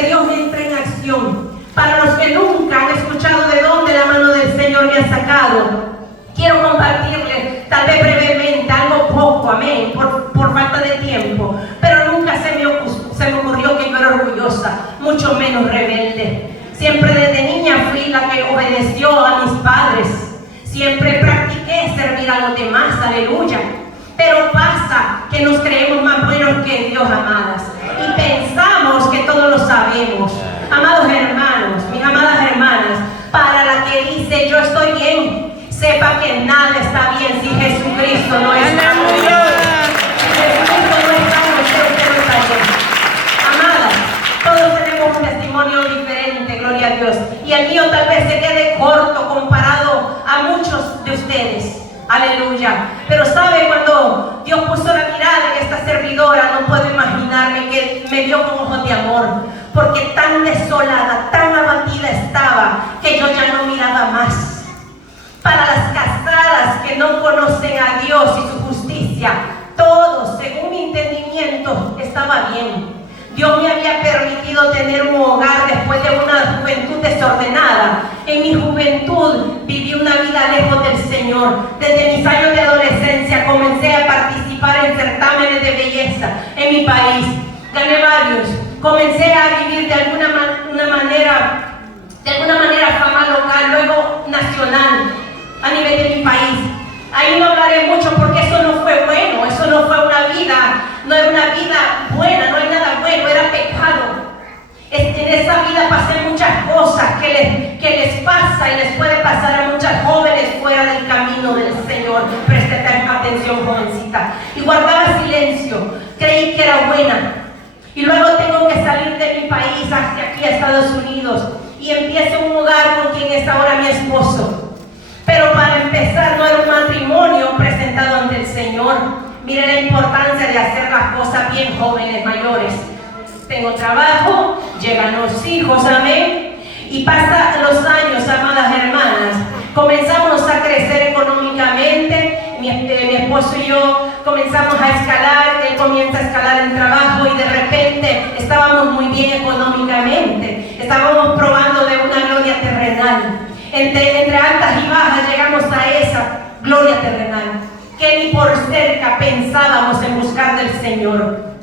que Dios entre en acción. Para los que nunca han escuchado de dónde la mano del Señor me ha sacado, quiero compartirles, tal vez brevemente, algo poco, amén, por falta de tiempo, pero nunca se me ocurrió que yo era orgullosa, mucho menos rebelde. Siempre desde niña fui la que obedeció a mis padres, siempre practiqué servir a los demás, aleluya. Pero pasa que nos creemos más buenos que Dios, amadas, y pensamos que todo lo sabemos. Amados hermanos, mis amadas hermanas, para la que dice yo estoy bien, sepa que nada está bien si Jesucristo no está. Si Jesucristo no está, usted no está bien. Amadas, todos tenemos un testimonio diferente, gloria a Dios, y el mío tal vez se quede corto comparado a muchos de ustedes. Aleluya. Pero sabe, cuando Dios puso la mirada en esta servidora, no puedo imaginarme que me vio con ojos de amor, porque tan desolada, tan abatida estaba, que yo ya no miraba más. Para las casadas que no conocen a Dios y su justicia, todo, según mi entendimiento, estaba bien. Dios me había permitido tener un hogar después de una juventud desordenada. En mi juventud viví una vida lejos del Señor. Desde mis años de adolescencia comencé a participar en certámenes de belleza en mi país. Gané varios. Comencé a vivir de alguna manera fama local, luego nacional, a nivel de mi país. Ahí no hablaré mucho porque eso no fue bueno, eso no fue una vida, no era una vida buena, no hay nada bueno, era pecado. En esa vida pasé muchas cosas que les pasa y les puede pasar a muchas jóvenes fuera del camino del Señor. Preste atención, jovencita. Y guardaba silencio, creí que era buena. Y luego tengo que salir de mi país hacia aquí a Estados Unidos y empiezo un hogar con quien es ahora mi esposo. Pero para empezar no era un matrimonio presentado ante el Señor. Mire la importancia de hacer las cosas bien, jóvenes mayores. Tengo trabajo, llegan los hijos, amén. Y pasan los años, amadas hermanas. Comenzamos a crecer económicamente. Mi esposo y yo comenzamos a escalar. Él comienza a escalar en trabajo y de repente estábamos muy bien económicamente. Estábamos probando de una gloria terrenal. Entre altas y bajas llegamos a esa gloria terrenal que ni por cerca pensábamos en buscar del Señor,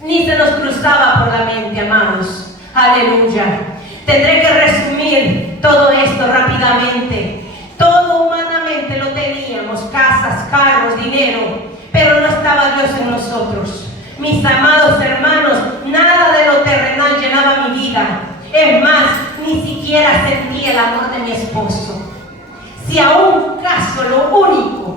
ni se nos cruzaba por la mente, amados. Aleluya. Tendré que resumir todo esto rápidamente. Todo humanamente lo teníamos, casas, carros, dinero, pero no estaba Dios en nosotros. Mis amados hermanos, nada de lo terrenal llenaba mi vida. Es más, ni siquiera sentí el amor de mi esposo. Si a un caso lo único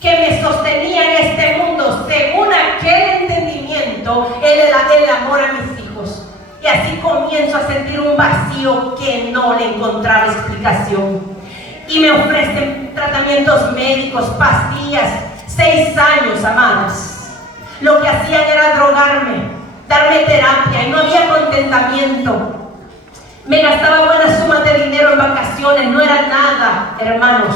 que me sostenía en este mundo, según aquel entendimiento, era el amor a mis hijos. Y así comienzo a sentir un vacío que no le encontraba explicación. Y me ofrecen tratamientos médicos, pastillas, 6 años, amadas. Lo que hacían era drogarme, darme terapia y no había contentamiento. Me gastaba buenas sumas de dinero en vacaciones, no era nada, hermanos.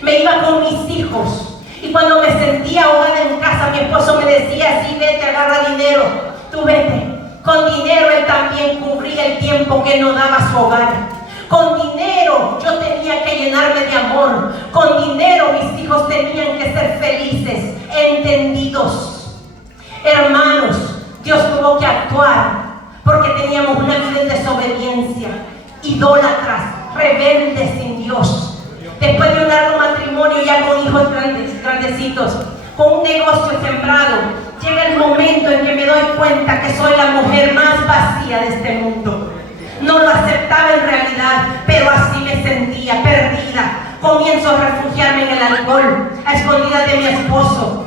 Me iba con mis hijos y cuando me sentía ahogada en casa, mi esposo me decía: sí, vete, agarra dinero, tú vete. Con dinero él también cubría el tiempo que no daba a su hogar. Con dinero yo tenía que llenarme de amor. Con dinero mis hijos tenían que ser felices, entendidos. Hermanos, Dios tuvo que actuar porque teníamos una vida en desobediencia, idólatras, rebeldes sin Dios. Después de un largo matrimonio, ya con hijos grandecitos, con un negocio sembrado, llega el momento en que me doy cuenta que soy la mujer más vacía de este mundo. No lo aceptaba en realidad, pero así me sentía, perdida. Comienzo a refugiarme en el alcohol, a escondidas de mi esposo.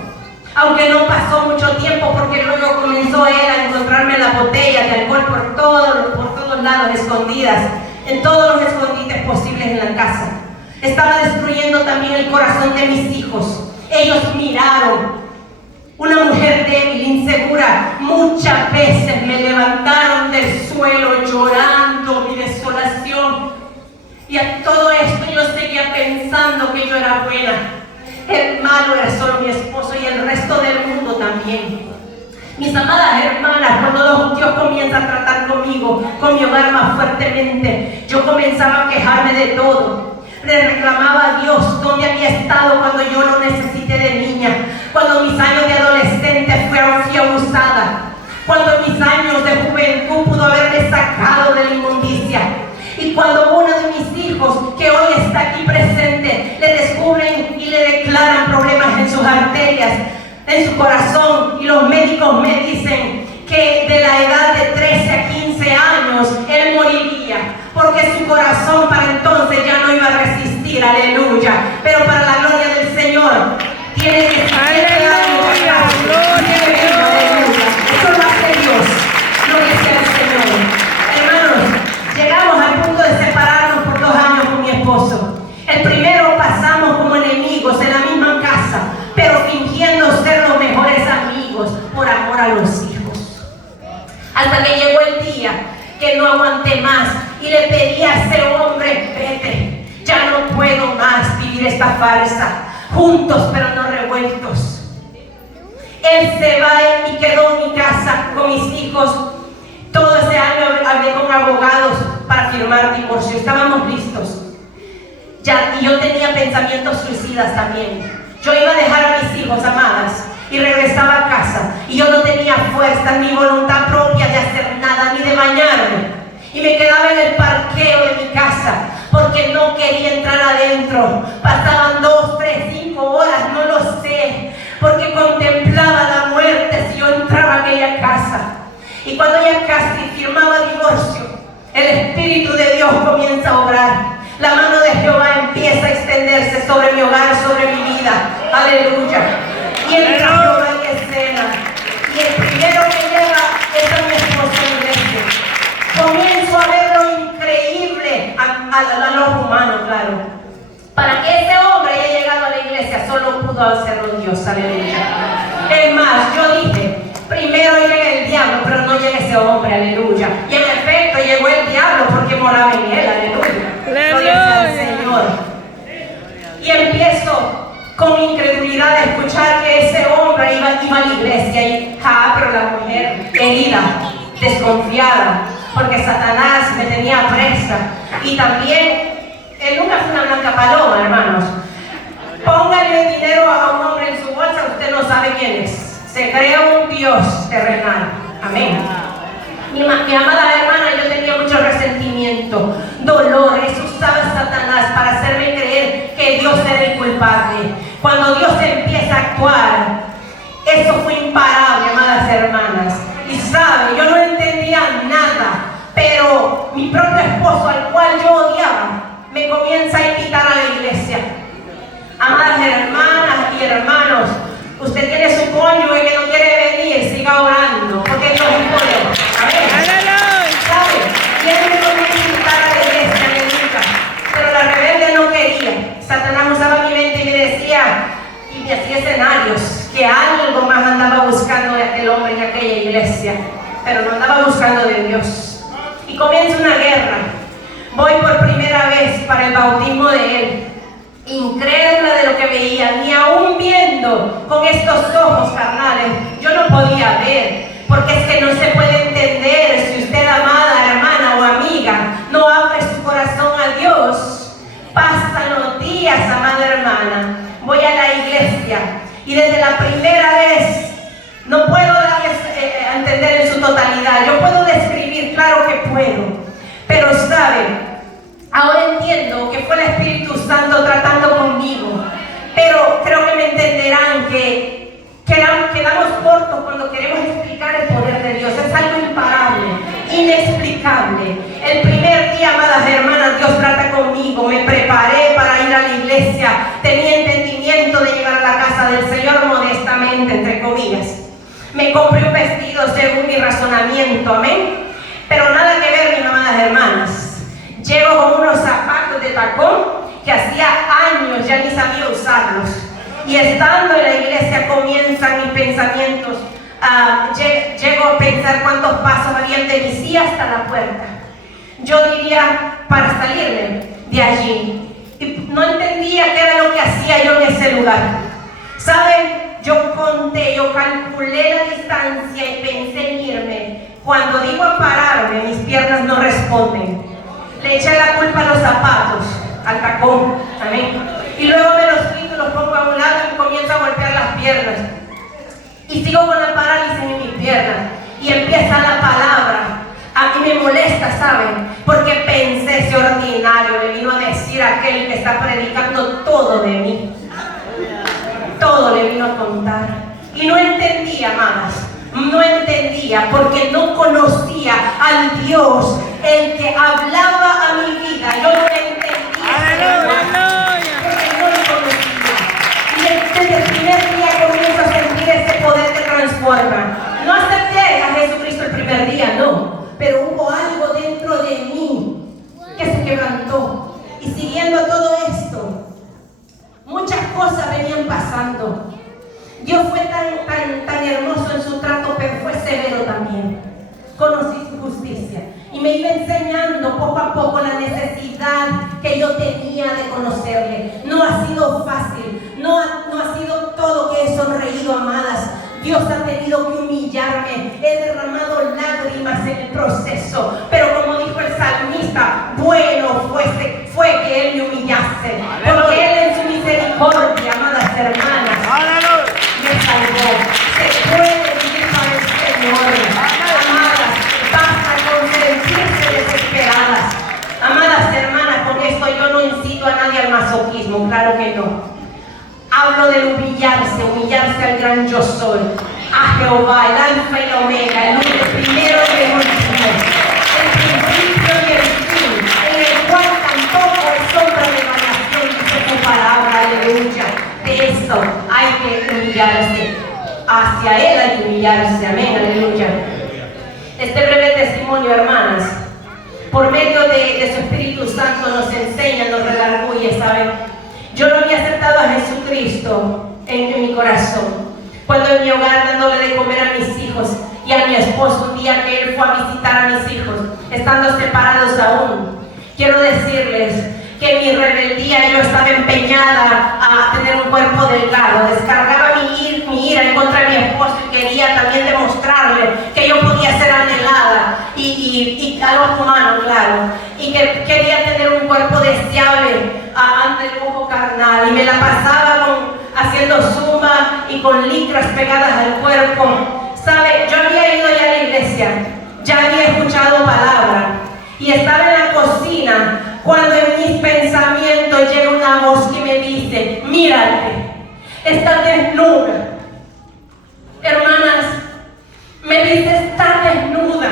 Aunque no pasó mucho tiempo, porque luego comenzó él a encontrarme las botellas de alcohol por todos lados, escondidas, en todos los escondites posibles en la casa. Estaba destruyendo también el corazón de mis hijos. Ellos miraron una mujer débil, insegura. Muchas veces me levantaron del suelo llorando mi desolación. Y a todo esto yo seguía pensando que yo era buena. El malo era solo mi esposo y el resto del mundo también. Mis amadas hermanas, cuando Dios comienza fuertemente. Yo comenzaba a quejarme de todo. Le reclamaba a Dios dónde había estado cuando yo lo necesité de niña, cuando en mis años de adolescente fui abusada, cuando en mis años de juventud pudo haberme sacado de la inmundicia, y cuando uno de mis hijos que hoy está aquí presente le descubren y le declaran problemas en sus arterias, en su corazón, y los médicos me dicen que de la edad de 13 a 15 años él moriría, porque su corazón para entonces ya no iba a resistir, aleluya. Pero para la gloria del Señor tiene que ser aleluya. Eso lo hace Dios, gloria sea al Señor. Hermanos, llegamos al punto de separarnos por 2 años con mi esposo. El primero pasamos como enemigos en la misma casa, pero fingiendo ser los mejores amigos por amor a los hijos. Hasta que llegó el día que no aguanté más y le pedí a ese hombre: vete, ya no puedo más vivir esta farsa, juntos pero no revueltos. Él se va y quedó en mi casa con mis hijos. Todo ese año hablé con abogados para firmar divorcio, estábamos listos. Y yo tenía pensamientos suicidas también. Yo iba a dejar a mis hijos, amadas, y regresaba a casa, y yo no tenía fuerza ni voluntad propia de hacer nada, ni de bañarme, y me quedaba en el parqueo de mi casa porque no quería entrar adentro. Pasaban 2, 3, 5 horas, no lo sé, porque contemplaba la muerte si yo entraba a aquella casa. Y cuando ya casi firmaba divorcio, el Espíritu de Dios comienza a obrar. La mano de Jehová empieza a extenderse sobre mi hogar, sobre mi vida, aleluya. Y entra Jehová en escena, y el primero que llega es a mi esposo en la iglesia. Comienzo a ver lo increíble a lo humano, claro. Para que ese hombre haya llegado a la iglesia, solo pudo hacerlo Dios, aleluya. Es más, yo dije, primero llega el diablo, pero no llega ese hombre, aleluya. Y en efecto llegó el diablo porque moraba en él, aleluya. Gloria sea al Señor. Y empiezo con incredulidad a escuchar que ese hombre iba a la iglesia y pero la mujer herida, desconfiada, porque Satanás me tenía presa. Y también, él nunca fue una blanca paloma, hermanos. Póngale dinero a un hombre en su bolsa, usted no sabe quién es. Se crea un Dios terrenal. Amén. Mi amada hermana, yo tenía mucho resentimiento, dolor. Eso usaba Satanás para hacerme creer que Dios era el culpable. Cuando Dios empieza a actuar, eso fue imparable, amadas hermanas. Y sabe, yo no entendía nada, pero mi propio esposo, al cual yo odiaba, me comienza a invitar a la iglesia. Amadas hermanas y hermanos, usted tiene su cónyuge que no quiere venir, siga orando, porque Dios es poderoso. Amén. ¿Sabe? Y él me comienza a invitar a la iglesia, aleluya. Pero la rebelde no quería. Satanás usaba mi mente y me decía, y me hacía escenarios, que algo más andaba buscando de aquel hombre en aquella iglesia, pero no andaba buscando de Dios. Y comienza una guerra. Voy por primera vez para el bautismo de él, incrédula de lo que veía, ni aún viendo con estos ojos carnales, yo no podía ver, porque es que no se puede entender si usted, amada hermana o amiga, no abre su corazón a Dios. Pasan los días, amada hermana, voy a la iglesia y desde la primera vez no puedo darles a entender en su totalidad. Yo puedo describir, claro que puedo, pero saben, ahora entiendo que fue el Espíritu Santo tratando conmigo, pero creo que me entenderán que quedamos cortos cuando queremos explicar el poder de Dios. Es algo imparable, inexplicable. El primer día, amadas hermanas, Dios trata conmigo. Me preparé para ir a la iglesia, tenía entendimiento de llegar a la casa del Señor modestamente, entre comillas. Me compré un vestido según mi razonamiento, amén. Pero nada que ver, mis amadas hermanas. Llego con unos zapatos de tacón que hacía años ya ni sabía usarlos. Y estando en la iglesia comienzan mis pensamientos. Llego a pensar cuántos pasos habían de mi silla hasta la puerta. Yo diría, para salirme de allí. Y no entendía qué era lo que hacía yo en ese lugar. ¿Saben? Yo conté, yo calculé la distancia y pensé en irme. Cuando digo a pararme, mis piernas no responden. Le eché la culpa a los zapatos, al tacón, amén. Y luego me los quito, los pongo a un lado y comienzo a golpear las piernas. Y sigo con la parálisis en mis piernas. Y empieza la palabra. A mí me molesta, ¿saben? Porque pensé, ese ordinario le vino a decir a aquel que está predicando todo de mí. Todo le vino a contar. Y no entendía, amadas. No entendía porque no conocía al Dios, el que hablaba a mi vida. Yo no entendía. Porque no lo conocía. Y desde el primer día comienzo a sentir ese poder que transforma. No acepté a Jesucristo el primer día, no. Pero hubo algo dentro de mí que se quebrantó. Y siguiendo todo esto, muchas cosas venían pasando. Dios fue tan hermoso en su trato, pero fue severo también. Conocí su justicia y me iba enseñando poco a poco la necesidad que yo tenía de conocerle. No ha sido fácil, no ha sido todo que he sonreído, amadas. Dios ha tenido que humillarme, he derramado lágrimas en el proceso, pero como dijo el salmista, bueno fue que Él me humillase, porque Él en su misericordia, amadas hermanas, me salvó. Se puede vivir para el Señor, amadas, basta con sentirse desesperadas. Amadas hermanas, con esto yo no incito a nadie al masoquismo, claro que no. Hablo del humillarse al gran yo soy, a Jehová, el alfa y la omega, el primero y el último, el principio y el fin, en el cual tampoco hay sombra de variación, dice tu palabra, aleluya. De eso hay que humillarse, hacia Él hay que humillarse, amén, aleluya. Este breve testimonio, hermanas, por medio de su Espíritu Santo nos enseña, nos redarguye, ¿saben? Yo no había aceptado a Jesucristo en mi corazón. Cuando en mi hogar, dándole de comer a mis hijos y a mi esposo, un día que él fue a visitar a mis hijos, estando separados aún, quiero decirles que en mi rebeldía yo estaba empeñada a tener un cuerpo delgado. Descargaba mi ira en contra de mi esposo y quería también demostrarle que yo podía ser anhelada y algo humano, claro, y que quería tener un cuerpo deseable ante el ojo carnal, y me la pasaba haciendo zumba y con licras pegadas al cuerpo. ¿Sabe? Yo había ido ya a la iglesia, ya había escuchado palabra y estaba en la cocina cuando en mis pensamientos llega una voz que me dice: mírate, estás desnuda. Hermanas, me dice: estás desnuda,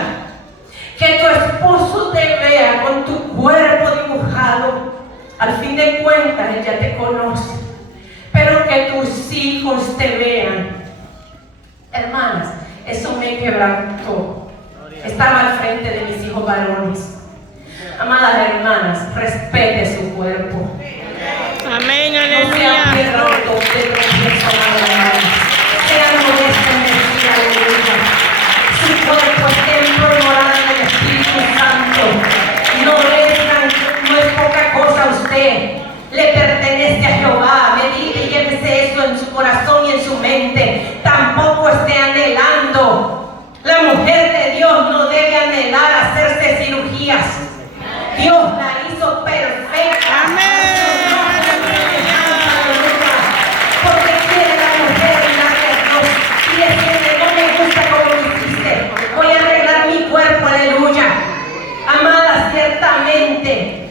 que tu esposo te vea con tu cuerpo dibujado. Al fin de cuentas, él ya te conoce, pero que tus hijos te vean. Hermanas, eso me quebrantó. Estaba al frente de mis hijos varones. Amadas hermanas, respete su cuerpo. Amén, No aleluya. sea piedra de tropiezo, amadas hermanas. Sea modesta en decir aleluya. Su cuerpo es templo y morada del Espíritu Santo. No es poca cosa usted. Le pertenece a Jehová. Medite y llévese eso en su corazón y en su mente. Tampoco esté anhelando. La mujer de Dios no debe anhelar hacerse cirugías. Dios la hizo perfecta. Amén. Porque quiere la mujer hablarle a Dios y decirle: no me gusta como me hiciste, voy a arreglar mi cuerpo, aleluya. Amada, ciertamente,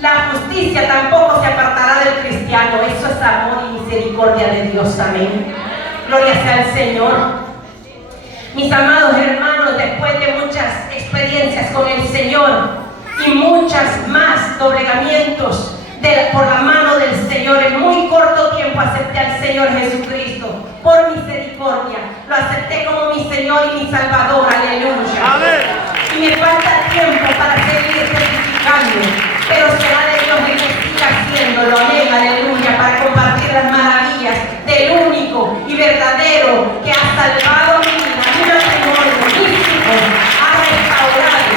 la justicia tampoco se apartará del cristiano. Eso es amor y misericordia de Dios, amén. Gloria sea al Señor. Mis amados hermanos, después de muchas experiencias con el Señor y muchas más doblegamientos por la mano del Señor, en muy corto tiempo acepté al Señor Jesucristo por misericordia. Lo acepté como mi Señor y mi Salvador, aleluya. Amén. Y me falta tiempo para seguir testificando, pero será de Dios el que siga haciéndolo, amén, aleluya, para compartir las maravillas del único y verdadero que ha salvado mi vida, mi matrimonio, mis hijos, ha restaurado.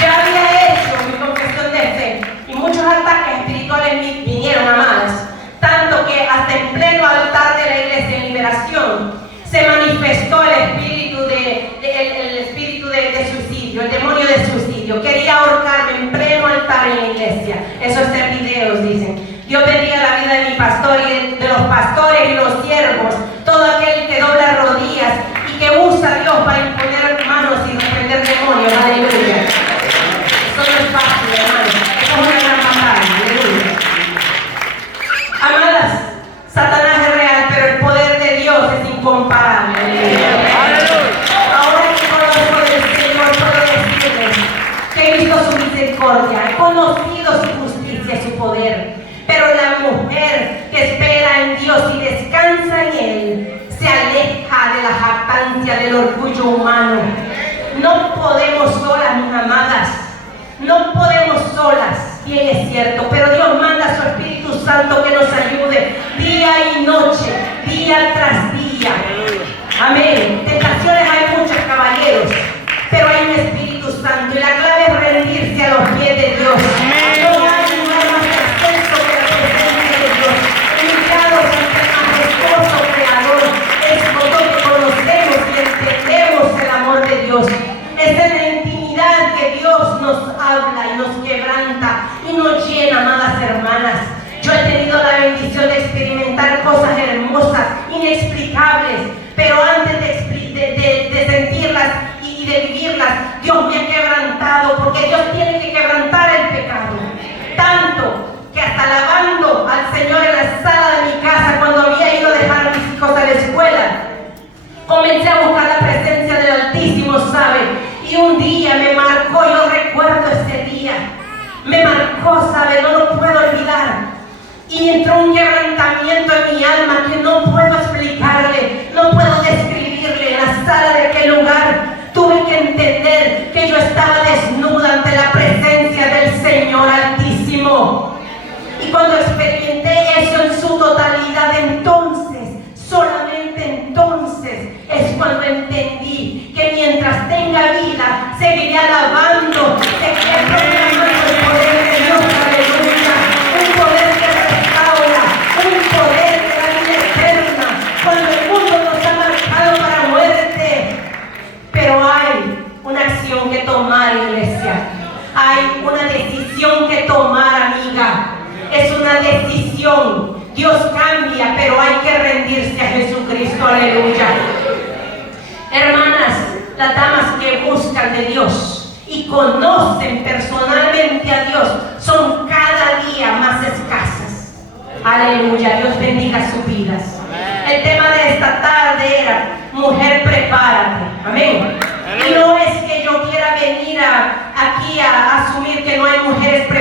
Ya había hecho mi confesión de fe y muchos ataques espirituales vinieron, amadas, tanto que hasta en pleno altar de la iglesia en liberación se manifestó el Espíritu orgullo humano. No podemos solas, mis amadas. No podemos solas, bien es cierto, pero Dios manda a su Espíritu Santo que nos ayude día y noche, día tras día. Amén. Tentaciones hay muchas, caballeros, pero hay un Espíritu Santo y la clave es rendirse a los pies de Dios. No hay lugar más extenso que la presencia de Dios. Humillados ante el majestuoso Creador, es donde conocemos y entendemos el amor de Dios. Es en la intimidad que Dios nos habla y nos quebranta y nos llena, amadas hermanas. Yo he tenido la bendición de experimentar cosas hermosas, inexplicables, pero antes de sentirlas y de vivirlas, Dios me ha quebrantado, porque Dios tiene que quebrantar el pecado. Tanto que hasta lavando al Señor en la sala de mi casa, cuando había ido a dejar a mis hijos a la escuela, comencé a buscar la presencia del Altísimo, ¿sabe? Y un día me marcó, yo recuerdo ese día, me marcó, ¿sabe? No lo puedo olvidar. Y entró un quebrantamiento en mi alma que no puedo explicarle, no puedo describirle. En la sala de aquel lugar tuve que entender que yo estaba desnuda ante la presencia del Señor Altísimo. Y cuando experimenté eso en su totalidad, entonces, solamente entonces, es cuando entendí que mientras tenga vida, seguiré alabando, seguiré proclamando el poder de Dios, aleluya. Un poder que restaura, un poder que da vida eterna, cuando el mundo nos ha marcado para muerte. Pero hay una acción que tomar, iglesia. Hay una decisión que tomar, amiga. Es una decisión. Dios cambia, pero hay que rendirse a Jesucristo, aleluya. Hermanas, las damas que buscan de Dios y conocen personalmente a Dios son cada día más escasas. Aleluya, Dios bendiga sus vidas. El tema de esta tarde era: mujer, prepárate. Amén. Y no es que yo quiera venir aquí a asumir que no hay mujeres preparadas.